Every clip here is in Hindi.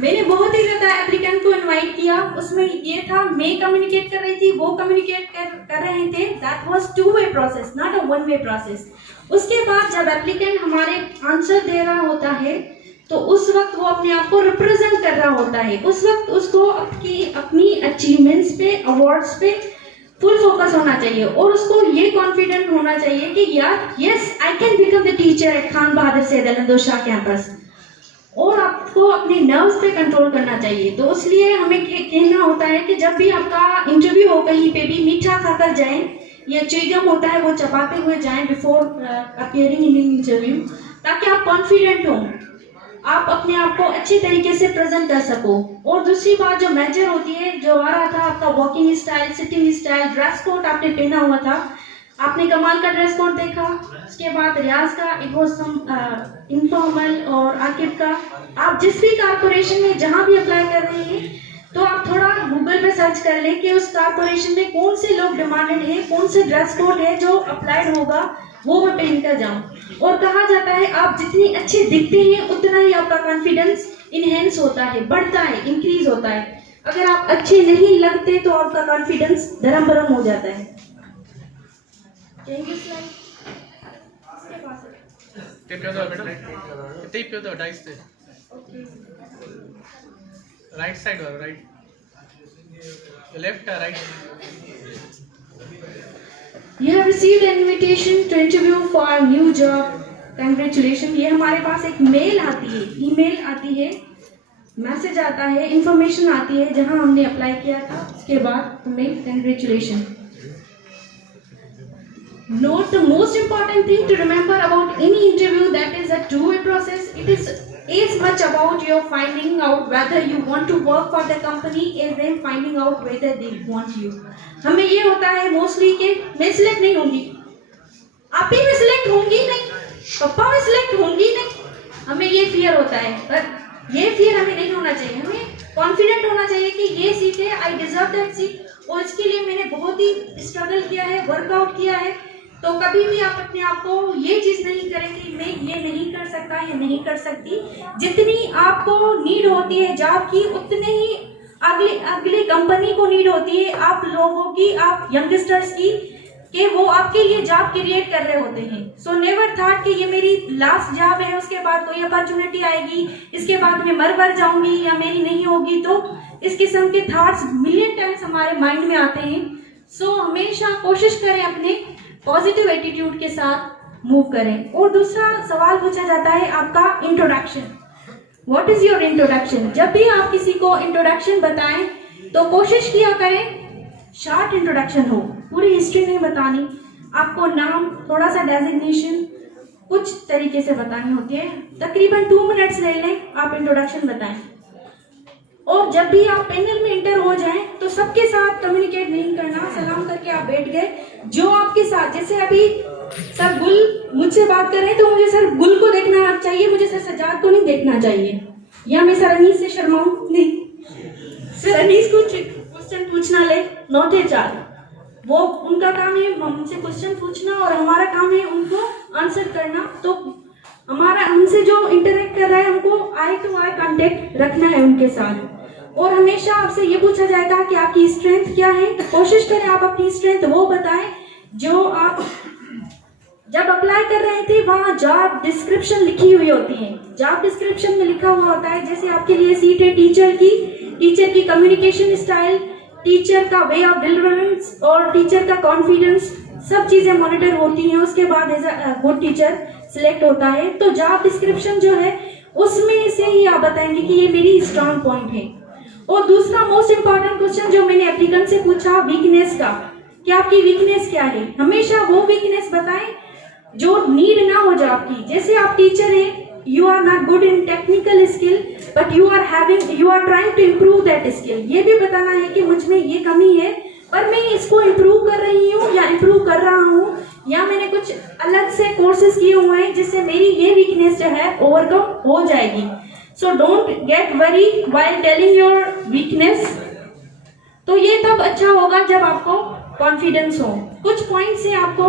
मैंने बहुत ही ज़्यादा एप्लीकेंट को इनवाइट किया, उसमें ये था मैं कम्युनिकेट कर रही थी, वो कम्युनिकेट कर रहे थे। That was two way process, not a one way process. उसके बाद जब एप्लीकेंट हमारे आंसर दे रहा होता है तो उस वक्त वो अपने आप को रिप्रेजेंट कर रहा होता है, उस वक्त उसको अपनी अचीवमेंट्स पे, अवार्ड्स पे फुल फोकस होना चाहिए और उसको ये कॉन्फिडेंट होना चाहिए कि यार yes I can become the teacher at Khan Bahadur Syed Ahmad Shah campus. और आपको अपने नर्व्स पे कंट्रोल करना चाहिए। तो इसलिए हमें कहना होता है कि जब भी आपका इंटरव्यू हो कहीं पे भी मीठा खाकर जाएं, या च्युइंगम होता है वो चबाते हुए जाएं बिफोर अपियरिंग इन इंटरव्यू, ताकि आप कॉन्फिडेंट हो, आप अपने आप को अच्छे तरीके से प्रेजेंट कर सको। और दूसरी बात जो मेजर होती है, जो आ रहा था आपका walking style, sitting style, dress code आपने पहना हुआ था, आपने कमाल का ड्रेस कोड देखा। उसके बाद रियाज का इट वाज सम इनफॉर्मल, और आकिब का, आप जिस भी कारपोरेशन में जहां भी अप्लाई कर रहे हैं तो आप थोड़ा गूगल पे सर्च कर लें कि उस कारपोरेशन में कौन से लोग डिमांडेड है, कौन से ड्रेस कोड है जो अप्लाइड होगा, वो मैं पहन कर जाऊँ। और कहा जाता है आप जितनी अच्छे दिखते हैं उतना ही आपका कॉन्फिडेंस इनहेंस होता है, बढ़ता है, इंक्रीज होता है। अगर आप अच्छे नहीं लगते तो आपका कॉन्फिडेंस धर्म भरम हो जाता है। टेप पे दो बेटा, टेप पे दो डाइस पे, राइट साइड और right, left right. You have received an invitation to interview for a new job. Congratulations. ये हमारे पास एक मेल आती है, ईमेल आती है, मैसेज आता है, इंफॉर्मेशन आती है जहां हमने अप्लाई किया था। उसके बाद हमें congratulation. Note the most important thing to remember about any interview, that is a two-way process. It is as much about your finding out whether you want to work for the company as them finding out whether they want you. हमें ये होता है मोस्टली कि मैं सिलेक्ट नहीं होंगी, आप ही में सिलेक्ट होंगी नहीं, पापा में सिलेक्ट होंगी नहीं, हमें ये फियर होता है। पर ये फियर हमें नहीं होना चाहिए, हमें कॉन्फिडेंट होना चाहिए कि ये सीट है, आई डिजर्व दैट सीट, और इसके लिए मैंने बहुत ही स्ट्रगल किया है, वर्कआउट किया है। तो कभी भी आप अपने आप को ये चीज नहीं करें कि मैं ये नहीं कर सकता या नहीं कर सकती। जितनी आपको नीड होती है जॉब की, उतने ही अगली कंपनी को नीड होती है आप लोगों की, आप यंगस्टर्स की, कि वो आपके लिए जॉब क्रिएट कर रहे होते हैं। सो नेवर थॉट कि ये मेरी लास्ट जॉब है, उसके बाद कोई अपॉर्चुनिटी आएगी, इसके बाद मैं मर जाऊंगी या मेरी नहीं होगी। तो इस किस्म के थॉट्स मिलियन टाइम्स हमारे माइंड में आते हैं। सो हमेशा कोशिश करें अपने पॉजिटिव एटीट्यूड के साथ मूव करें। और दूसरा सवाल पूछा जाता है आपका introduction, what is your introduction. जब भी आप किसी को इंट्रोडक्शन बताएं तो कोशिश किया करें शॉर्ट इंट्रोडक्शन हो, पूरी हिस्ट्री नहीं बतानी, आपको नाम, थोड़ा सा डेजिग्नेशन, कुछ तरीके से बतानी होती है। तकरीबन 2 मिनट्स ले लें, आप इंट्रोडक्शन बताएं। और जब भी आप पैनल में इंटर हो जाएं तो सबके साथ कम्युनिकेट नहीं करना, सलाम करके आप बैठ गए। जो आपके साथ, जैसे अभी सर गुल मुझसे बात कर रहे हैं तो मुझे सर गुल को देखना चाहिए, मुझे सर सजाद को नहीं देखना चाहिए, या मैं सर अनीस से शर्माऊं नहीं, सर अनीस को क्वेश्चन पूछना ले, नॉट HR, वो उनका काम है हमसे क्वेश्चन पूछना और हमारा काम है उनको आंसर करना। तो हमारा हमसे जो इंटरेक्ट कर रहा है हमको आई टू आई कांटेक्ट रखना है उनके साथ। और हमेशा आपसे ये पूछा जाएगा कि आपकी स्ट्रेंथ क्या है, तो कोशिश करें आप अपनी स्ट्रेंथ वो बताएं जो आप जब अप्लाई कर रहे थे वहाँ जॉब डिस्क्रिप्शन लिखी हुई होती है। जॉब डिस्क्रिप्शन में लिखा हुआ होता है जैसे आपके लिए सीट है टीचर की कम्युनिकेशन स्टाइल, टीचर का वे ऑफ डिलीवरेंस और टीचर का कॉन्फिडेंस, सब चीजें मॉनिटर होती हैं। उसके बाद as a good teacher select होता है। तो जॉब डिस्क्रिप्शन जो है उसमें से ही आप बताएंगे कि ये मेरी स्ट्रॉन्ग पॉइंट है। और दूसरा मोस्ट इंपॉर्टेंट क्वेश्चन जो मैंने एप्लीकेंट से पूछा वीकनेस का, कि आपकी वीकनेस क्या है। हमेशा वो वीकनेस बताएं जो नीड ना हो जॉब की। जैसे आप टीचर हैं, you are not good in technical skill but you are trying to improve that skill. ये भी बताना है कि मुझ में ये कमी है पर मैं इसको इम्प्रूव कर रही हूँ या इम्प्रूव कर रहा हूँ, या मैंने कुछ अलग से कोर्सेज किए हुए हैं जिससे मेरी ये वीकनेस जो है ओवरकम हो जाएगी। So don't get worry while telling your weakness. तो ये तब अच्छा होगा जब आपको कॉन्फिडेंस हो। कुछ पॉइंट से आपको,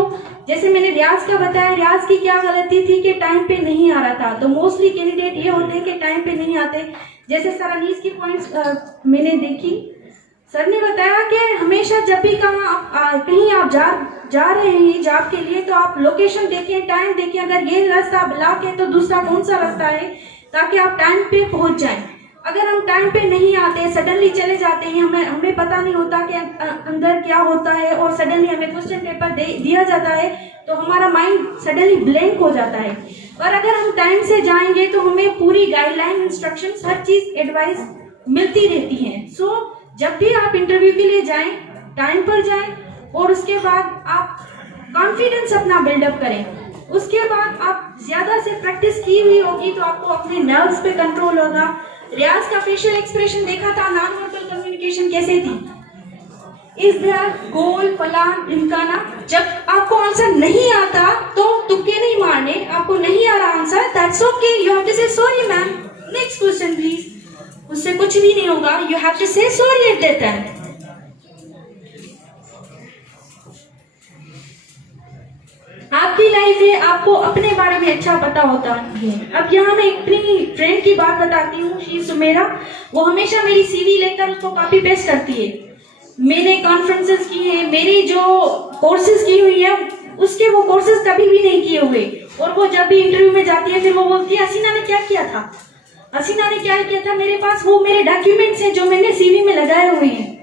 जैसे मैंने रियाज का बताया, रियाज की क्या गलती थी कि टाइम पे नहीं आ रहा था। तो मोस्टली कैंडिडेट ये होते हैं कि टाइम पे नहीं आते। जैसे सर अनीस की पॉइंट्स मैंने देखी, सर ने बताया कि हमेशा जब भी कहीं आप जा रहे हैं जॉब के लिए, तो आप लोकेशन देखें, टाइम देखें, अगर ये रास्ता ब्लॉक है तो दूसरा कौन सा रास्ता है, ताकि आप टाइम पे पहुंच जाएं। अगर हम टाइम पे नहीं आते, सडनली चले जाते हैं, हमें पता नहीं होता कि अंदर क्या होता है, और सडनली हमें क्वेश्चन पेपर दिया जाता है, तो हमारा माइंड सडनली ब्लैंक हो जाता है। और अगर हम टाइम से जाएंगे तो हमें पूरी गाइडलाइन, इंस्ट्रक्शंस, हर चीज एडवाइस मिलती रहती है। सो जब भी आप इंटरव्यू के लिए जाएं, टाइम पर जाएं, और उसके बाद आप कॉन्फिडेंस अपना बिल्डअप करें। उसके बाद आप ज्यादा से प्रैक्टिस की हुई होगी तो आपको अपने नर्व्स पे कंट्रोल होगा। रियाज का फेशियल एक्सप्रेशन देखा था, नॉन वर्बल कम्युनिकेशन कैसे थी, इज देयर गोल, फलान, ढिमकाना। जब आपको आंसर नहीं आता तो तुक्के नहीं मारने, आपको नहीं आ रहा answer, that's okay, you have to say sorry ma'am, next question please, उससे कुछ भी नहीं होगा, you have to say sorry at that time. आपकी लाइफ है, आपको अपने बारे में अच्छा पता होता है। अब यहाँ मैं अपनी फ्रेंड की बात बताती हूँ, शी सुमेरा। वो हमेशा मेरी सीवी लेकर उसको कॉपी पेस्ट करती है। मैंने कॉन्फ्रेंसेस की है, मेरी जो कोर्सेज की हुई है उसके वो कोर्सेज कभी भी नहीं किए हुए, और वो जब भी इंटरव्यू में जाती है फिर वो बोलती है हसीना ने क्या किया था, हसीना ने क्या किया था। मेरे पास वो मेरे डॉक्यूमेंट्स हैं जो मैंने सीवी में लगाए हुए हैं।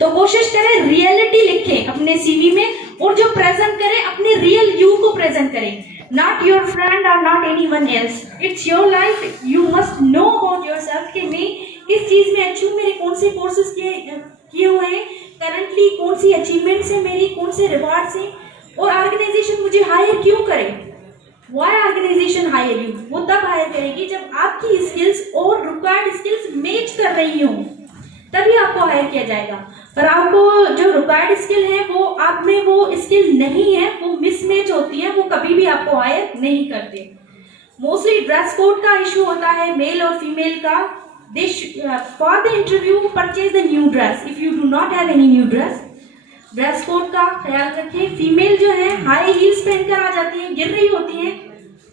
तो कोशिश करें रियलिटी लिखें अपने सीवी में, और जो प्रेजेंट करें अपने रियल यू को प्रेजेंट करें, नॉट योर फ्रेंड और not anyone else. It's your life, you must know about yourself कि मैं किस चीज में अच्छी हूँ, मेरे कौन से कोर्सेज किए हुए हैं करंटली, कौन सी अचीवमेंट्स है मेरी, कौन से रिवार्ड्स हैं, और ऑर्गेनाइजेशन मुझे हायर क्यों करे। व्हाई ऑर्गेनाइजेशन हायर यू, वो तब हायर करेगी जब आपकी स्किल्स और रिक्वायर्ड स्किल्स मैच कर रही हो, तभी आपको हायर किया जाएगा। पर आपको जो रिक्वायर्ड स्किल है वो आप में वो स्किल नहीं है, वो मिसमैच होती है, वो कभी भी आपको हायर नहीं करते। मोस्टली ड्रेस कोड का इशू होता है मेल और फीमेल का। For the interview purchase the new dress if you do not have any new dress. Dress code का ख्याल रखें। फीमेल जो है हाई हील्स पहनकर आ जाती है, गिर रही होती है,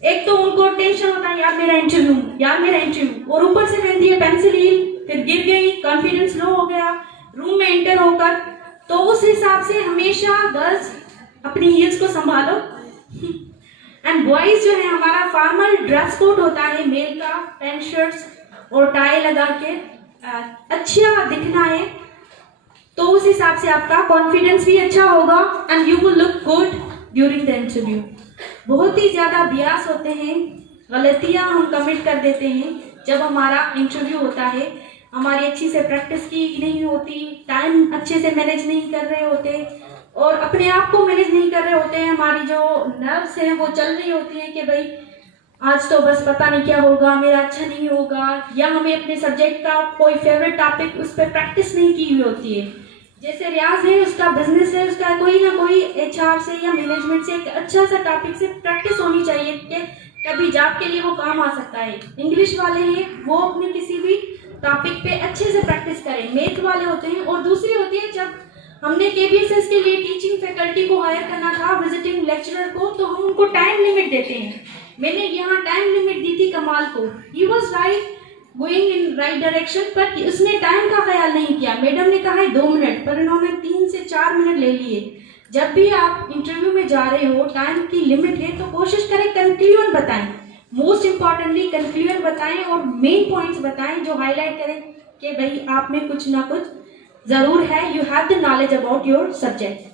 एक तो उनको टेंशन होता है यार मेरा इंटरव्यू, और ऊपर से पहनती है पेंसिल हील, फिर गिर गई, कॉन्फिडेंस लो हो गया रूम में एंटर होकर। तो उस हिसाब से हमेशा गर्ल्स अपनी हील्स को संभालो। एंड बॉयज जो है हमारा फॉर्मल ड्रेस कोड होता है मेल का, पैंट शर्ट्स और टाई लगा के अच्छा दिखना है, तो उस हिसाब से आपका कॉन्फिडेंस भी अच्छा होगा and you will look good during the interview. बहुत ही ज्यादा बियास होते हैं, गलतियां हम कमिट कर देते हैं जब हमारा इंटरव्यू होता है। हमारी अच्छी से प्रैक्टिस की नहीं होती, टाइम अच्छे से मैनेज नहीं कर रहे होते, और अपने आप को मैनेज नहीं कर रहे होते हैं। हमारी जो नर्व्स हैं वो चल रही होती हैं कि भाई आज तो बस पता नहीं क्या होगा, मेरा अच्छा नहीं होगा, या हमें अपने सब्जेक्ट का कोई फेवरेट टॉपिक उस पर प्रैक्टिस नहीं की हुई होती है। जैसे रियाज है, उसका बिजनेस है, उसका कोई ना कोई HR से या मैनेजमेंट से एक अच्छा सा टॉपिक से प्रैक्टिस होनी चाहिए कि कभी जॉब के लिए वो काम आ सकता है। इंग्लिश वाले हैं वो अपने किसी भी टॉपिक पे अच्छे से प्रैक्टिस करें। मैथ वाले होते हैं, और दूसरी होती है जब हमने KBSS के लिए टीचिंग फैकल्टी को हायर करना था, विजिटिंग लेक्चरर को, तो हम उनको टाइम लिमिट देते हैं। मैंने यहाँ टाइम लिमिट दी थी कमाल को, he was right going in right direction, पर उसने टाइम का ख्याल नहीं किया। मैडम ने कहा है 2 मिनट, पर इन्होंने 3 से 4 मिनट ले लिए। जब भी आप इंटरव्यू में जा रहे हो, टाइम की लिमिट है, तो कोशिश करें कंक्लूजन बताएं, मोस्ट इंपॉर्टेंटली कंक्लूजन बताएं और मेन पॉइंट्स बताएं जो हाईलाइट करें कि भाई आप में कुछ ना कुछ जरूर है, you have the knowledge about your subject.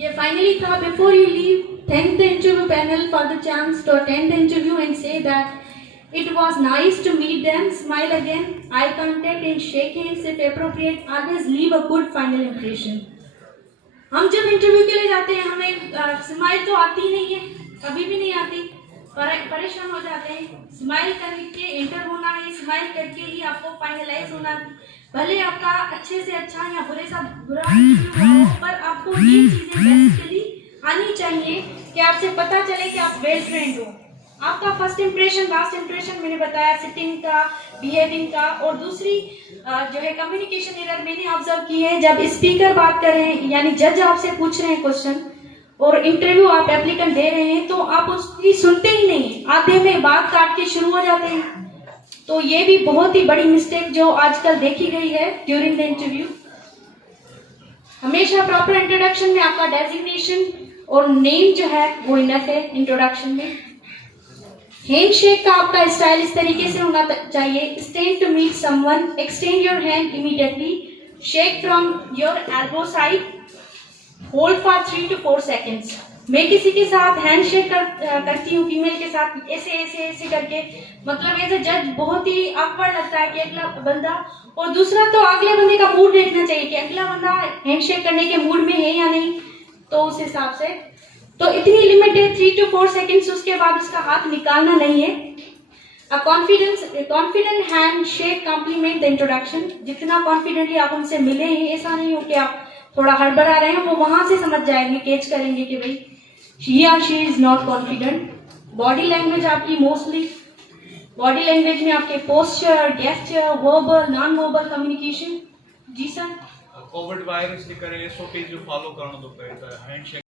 ये फाइनली था, before you leave, thank the interview panel for the chance to attend the interview and say that it was nice to meet them. Smile again, eye contact and shake hands if appropriate. Always leave a good final impression. हम जब इंटरव्यू के लिए जाते हैं हमें स्माइल तो आती ही नहीं है, कभी भी नहीं आती, परेशान हो जाते हैं। स्माइल करके एंटर होना है, स्माइल करके ही आपको फाइनलाइज होना है। भले आपका अच्छे से अच्छा या बुरे सा बुरा हो, पर आपको ये चीजें बेसिकली आनी चाहिए कि आपसे पता चले कि आप वेल ट्रेंड हो। आपका फर्स्ट इंप्रेशन, लास्ट इंप्रेशन मैंने बताया, सिटिंग का, बिहेविंग का, और दूसरी जो है कम्युनिकेशन एरर मैंने ऑब्जर्व की है। जब स्पीकर बात कर रहे हैं, यानी जज आपसे पूछ रहे हैं क्वेश्चन, और इंटरव्यू आप एप्लीकेंट दे रहे हैं तो आप उसकी सुनते ही नहीं, आधे में बात काट के शुरू हो जाते हैं। तो ये भी बहुत ही बड़ी मिस्टेक जो आजकल देखी गई है ड्यूरिंग द इंटरव्यू। हमेशा प्रॉपर इंट्रोडक्शन में आपका डेजिग्नेशन और नेम जो है वो इनफ है इंट्रोडक्शन में। हैंडशेक का आपका स्टाइल इस तरीके से होना चाहिए, stand to meet someone, extend your hand immediately, shake from your elbow side, hold for 3 to 4 seconds। मैं किसी के साथ हैंडशेक करती हूँ, फीमेल के साथ ऐसे ऐसे ऐसे करके, मतलब एज अ जज बहुत ही awkward लगता है कि अगला बंदा, और दूसरा तो अगले बंदे का मूड देखना चाहिए कि अगला बंदा हैंडशेक करने के मूड में है या नहीं। तो उस हिसाब से तो इतनी लिमिट है 3 to 4 seconds, उसके बाद उसका हाथ निकालना नहीं है। Confident hand shake compliment the introduction. जितना कॉन्फिडेंटली आप उनसे मिले हैं, ऐसा नहीं हो कि आप थोड़ा हड़बड़ा रहे हैं, वो वहां से समझ जाएंगे, कैच करेंगे कि भाई ही या she is not confident. Body language आपकी मोस्टली, बॉडी लैंग्वेज में आपके posture, gesture, verbal, non verbal communication. जी सर। कोविड वायरस के करे SOPs जो फॉलो करना तो पड़ता है हैंडशेक